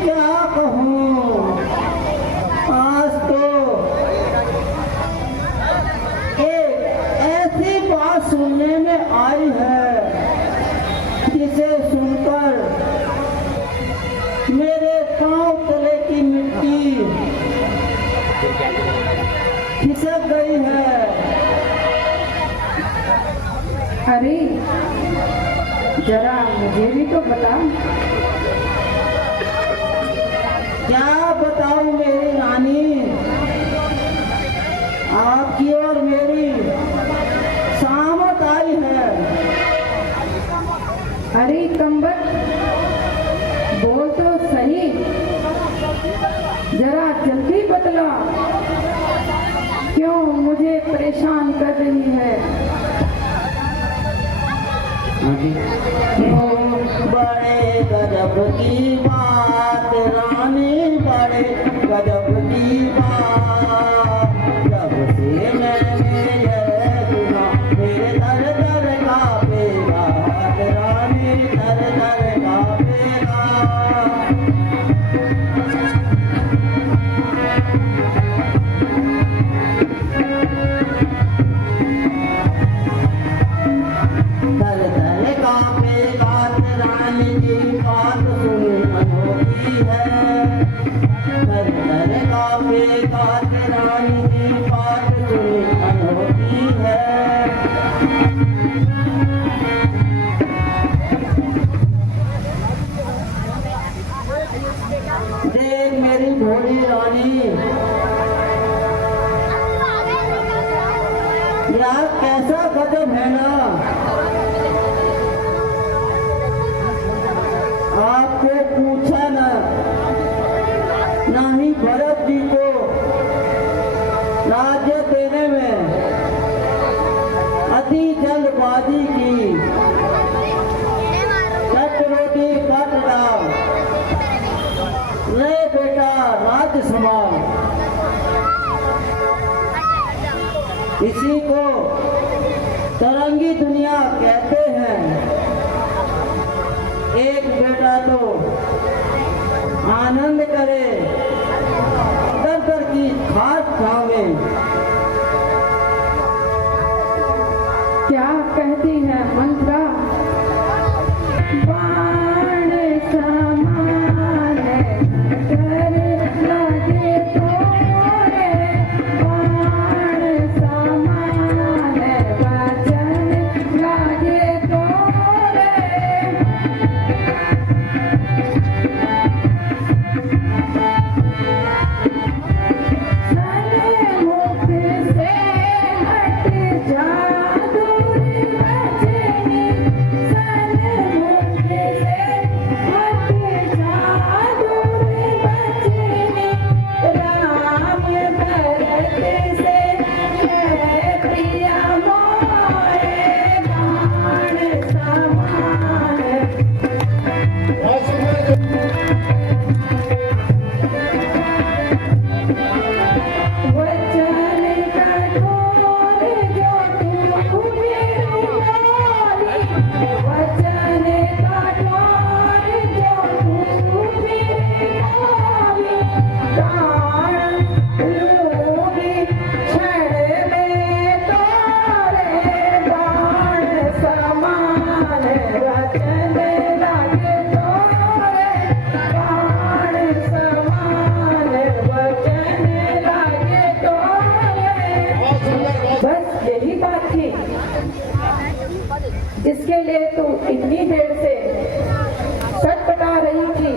क्या कहूँ, आज तो एक ऐसी बात सुनने में आई है जिसे सुनकर मेरे पांव तले की मिट्टी खिसक गई है। अरे जरा मुझे भी तो बता। क्या बताऊं मेरी रानी, आपकी और मेरी सामत आई है। अरे कम्बट, बोल तो सही, जरा जल्दी बतला, क्यों मुझे परेशान कर रही है। बड़े गजब की बात रानी, बड़े गजब की बात, जब से मैंने ये सुना मेरे दर दर कांपेगा रानी, दर दर कांपेगा। देख मेरी भोली रानी, यार कैसा गजब है ना। आपको पूछा ना ही भरत जी को राज्य देने में अति जल्दबाजी की, कट रोटी कट दाल, रे बेटा राज्य संभाल। इसी को तरंगी दुनिया कहते हैं। एक बेटा तो आनंद करे, दर दर की खाट खावे। क्या कहती है मंत्रा, बाण समान कर लगे तोरे, बाण समान वचन लगे तोरे। मुख से हट जा दूर बचनी, मुख से हट जा दूर बचनी, राम भरत से है प्रिया मोरे, बाण समान। वचन कठोर जो तू मेरी बोली, वचन कठोर जो तू मेरी बोली, प्राण लूंगी क्षण में तोरे, बाण समान वचन लगे तोरे, बाण समान वचन लगे तोरे। बस यही बात थी जिसके लिए तू इतनी देर से सटपटा रही थी,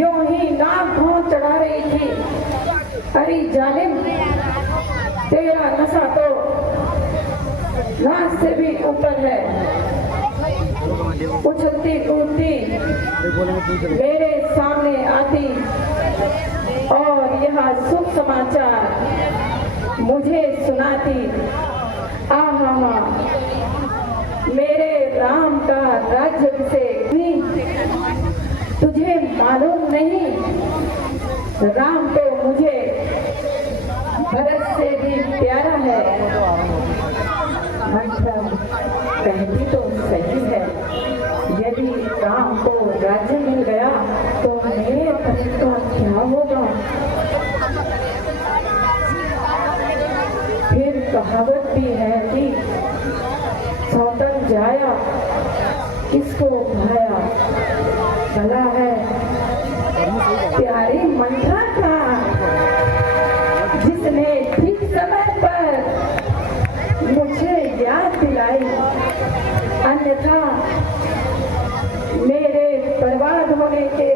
यूं ही नाक भौं चढ़ा रही थी। अरे जालिम, तेरा नशा तो नाक से भी ऊपर है। उछलती कूदती मेरे सामने आती और यह शुभ समाचार मुझे सुनाती। आहा, मेरे राम का राज्याभिषेक भी तुझे मालूम नहीं? राम तो मुझे भरत से भी प्यारा है। मतलब कहती तो सही है, यदि राम को राज्य मिल गया तो मेरे भरत का क्या होगा? फिर कहावत भी है कि सौतन जाया किसको भाया, भला है प्यारी मंत्रा था जिसने ठीक समय पर मुझे याद दिलाई, अन्यथा मेरे बर्बाद होने के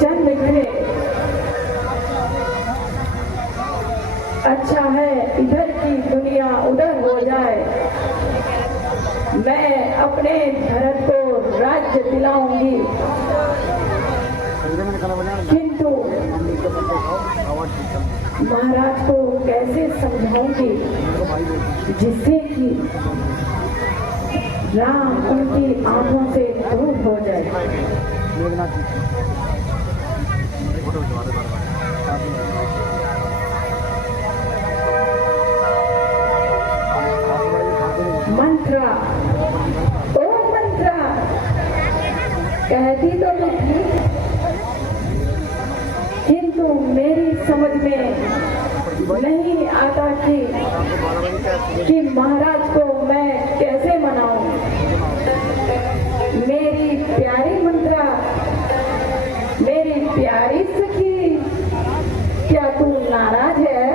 चंद घड़े अच्छा है इधर की दुनिया उधर हो जाए। मैं अपने भरत को राज्य दिलाऊंगी, किंतु महाराज को कैसे समझाऊंगी जिससे कि राम उनकी आंखों से दूर हो जाए। मंत्रा, ओ मंत्रा, कहती तो मैं थी, किंतु मेरी समझ में नहीं आता कि महाराज को मैं कैसे मनाऊं। मेरी प्यारी मंत्रा, मेरी प्यारी सखी, क्या तू नाराज है?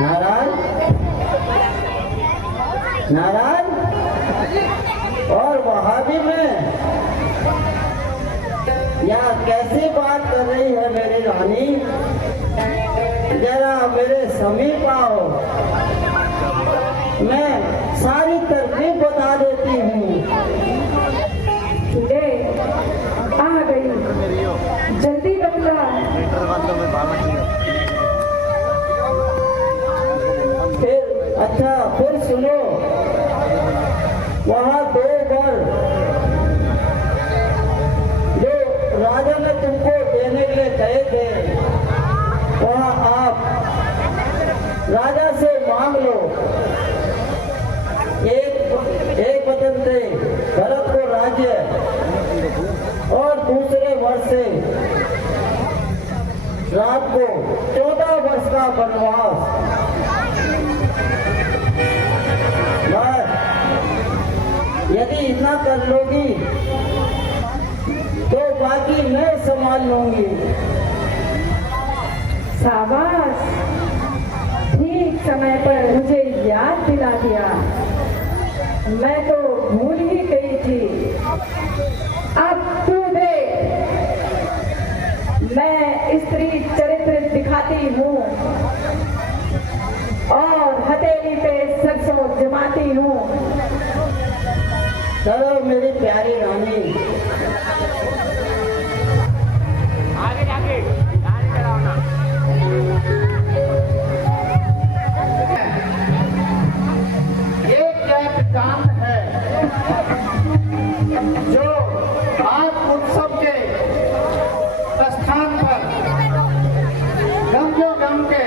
नाराज? नाराज? और वहाँ भी मैं? या कैसी बात कर रही है मेरी रानी? जरा मेरे समीप आओ, मैं सारी तरकीब बता देती हूँ। ले आ गई, जल्दी बतला। अच्छा फिर सुनो, वहाँ 2 वर जो राजा ने तुमको देने के लिए कहे थे, वहाँ आप राजा से मांग लो। एक वचन दे भरत को राज्य, और दूसरे वर्ष से राम को 14 वर्ष का वनवास। यदि इतना कर लोगी तो बाकी मैं संभाल लूंगी। शाबाश, ठीक समय पर मुझे याद दिला दिया, मैं तो भूल ही गई थी। अब तू देख, मैं स्त्री चरित्र दिखाती हूँ और हथेली पे सरसों जमाती हूँ। चलो मेरी प्यारी रानी। आगे जाके गाड़ी चलाओ ना। एक काम है जो आज उत्सव के स्थान पर गम के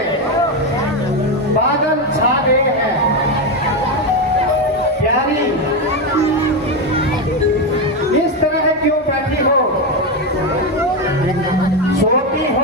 बादल छा गए हैं। प्यारी, इस तरह क्यों बैठी हो? सोती हो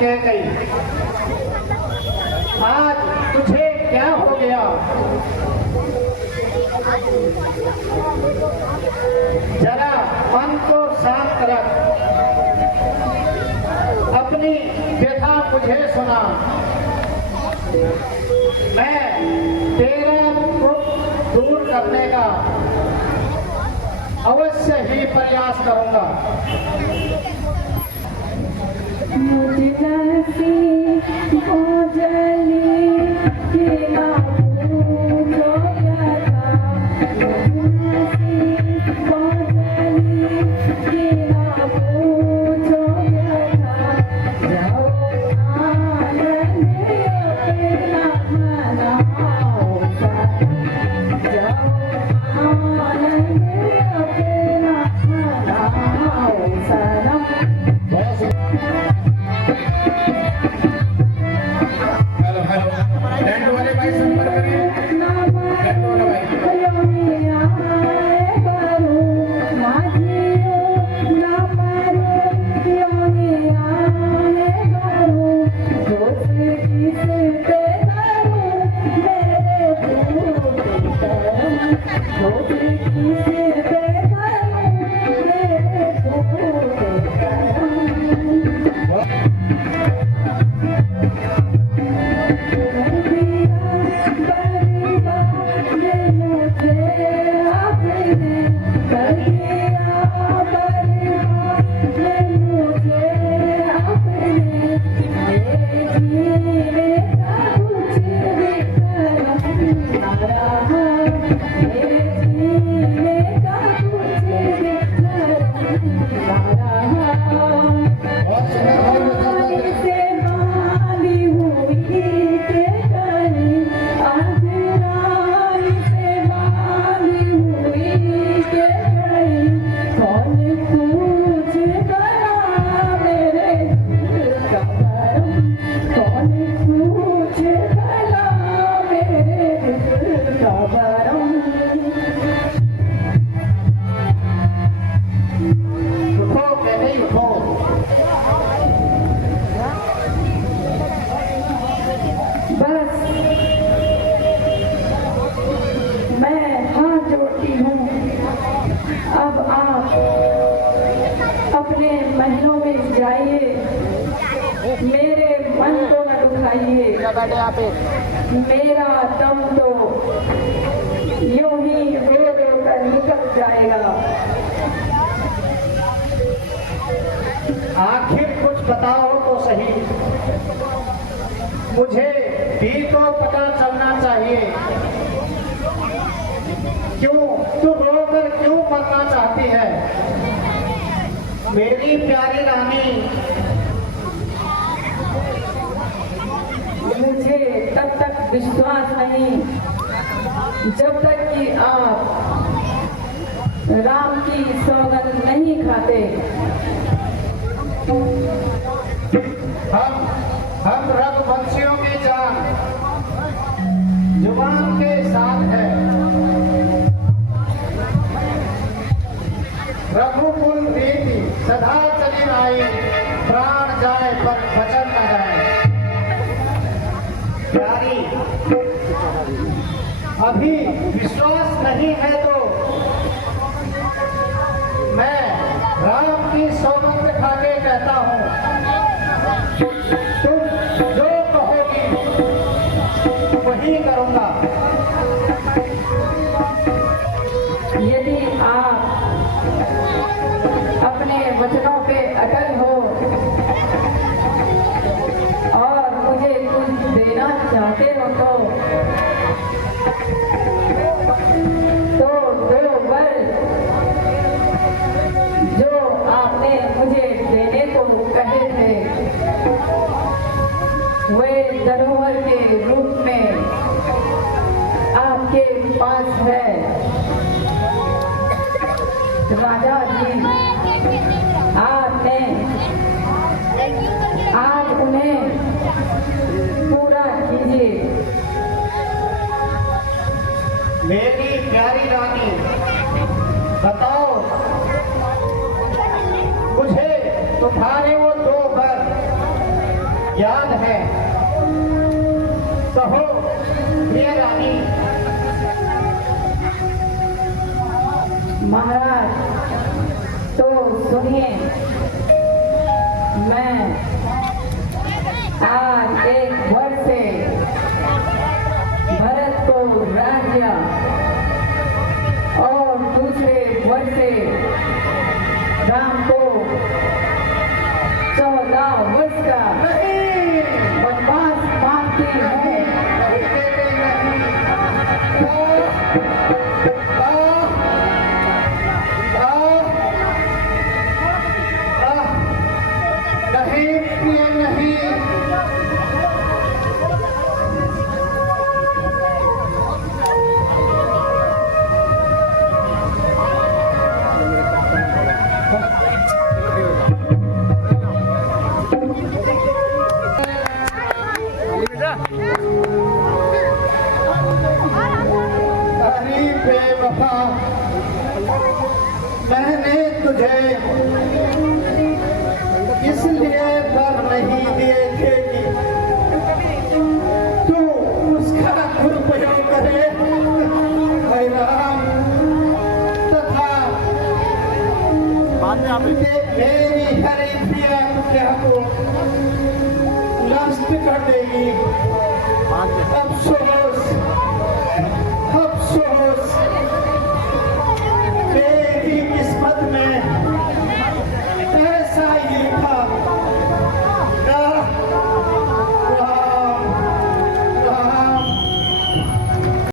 कह गई, आज तुझे क्या हो गया? जरा मन को शांत रख, अपनी व्यथा मुझे सुना। मैं तेरा दुख दूर करने का अवश्य ही प्रयास करूंगा। मुझे नसी भोजली के ना पूछो क्या था, मुझे नसी भोजली के ना पूछो क्या था। जाओ आनंद अपना मनाओ सनम, जाओ आनंद अपना मनाओ सनम। हेलो वाले भाई संपर्क करें। वाला भाई महलों में जाइए, मेरे मन को न दुखाइए। मेरा दम तो यूं ही रो रो कर निकल जाएगा। आखिर कुछ बताओ तो सही, मुझे भी तो पता चलना चाहिए। क्यों तू रोकर क्यों मरना चाहती है मेरी प्यारी रानी? मुझे तब तक विश्वास नहीं जब तक कि आप राम की सौगंध नहीं खाते। हम रघुवंशियों की जान जुबान के साथ है। रघुकुल रीति सदा चली आई, प्राण जाए पर वचन न जाए। प्यारी, अभी विश्वास नहीं है तो मैं राम की सौगंध खा के कहता हूँ, तुम जो कहोगी वही करूँगा। यदि आप अपने वचनों पे अटल हो और मुझे कुछ देना चाहते हो तो दो वर जो आपने मुझे देने को कहे थे वे धरोहर के रूप में आपके पास है। राजा जी आपने आज उन्हें पूरा कीजिए। मेरी प्यारी रानी, बताओ मुझे तुम्हारे वो दो वर याद है? कहो प्रिय रानी। महाराज तो सुनिए, मैं आज एक वर्ष से भरत को राज्य और दूसरे वर्ष से राम को 14 वर्ष का वनवास मांगती हूँ। अरे बेवफा, मैंने तुझे इसलिए वर नहीं दिए थे कि तू उसका दुरुपयोग करे हे राम, तथा मेरी हर प्रिया को नष्ट कर देगी। अब